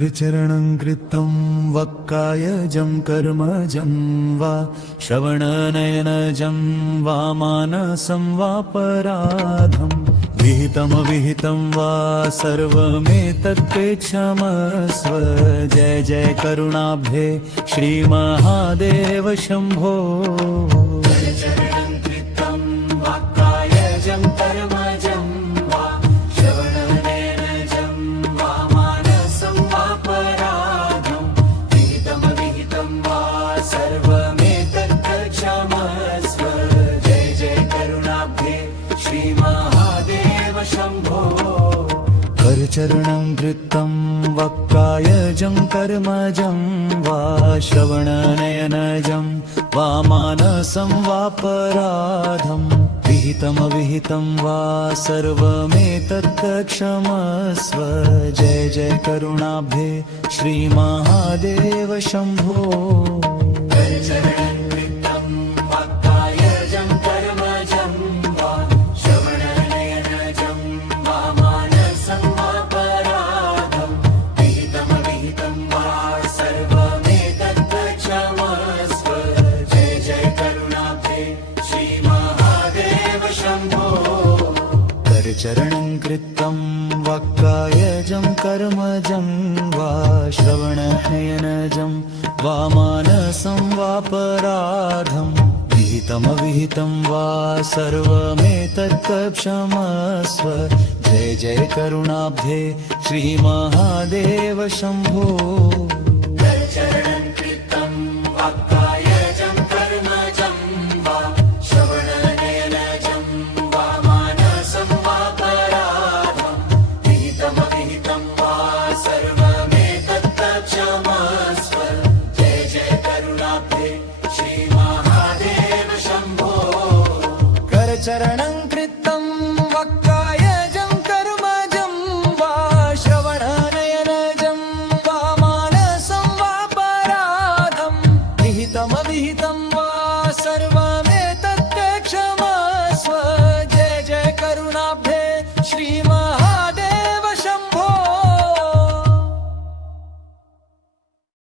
करचरणं कृतं वक्कायजं कर्मजं वा श्रवणनयनजं वा मानसं वापराधं विहितमविहितं वा सर्वमेतत्प्रेक्षमस्व। जय जय करुणाब्धे श्रीमहादेव शम्भो। करचरणं कृतं वक्कायजं कर्मजं वा श्रवणनयनजं वा मानसं वापराधं विहितमविहितं वा सर्वमेतत्क्षमस्व। जय जय करुणाब्धे श्रीमहादेव शम्भो। करचरणं कृतं वक्कायजं कर्मजं वा श्रवणनयनजं वा मानसं वापराधं विहितमविहितं वा सर्वमेतत्क्षमस्व। जय जय करुणाब्धे श्रीमहादेव शम्भो।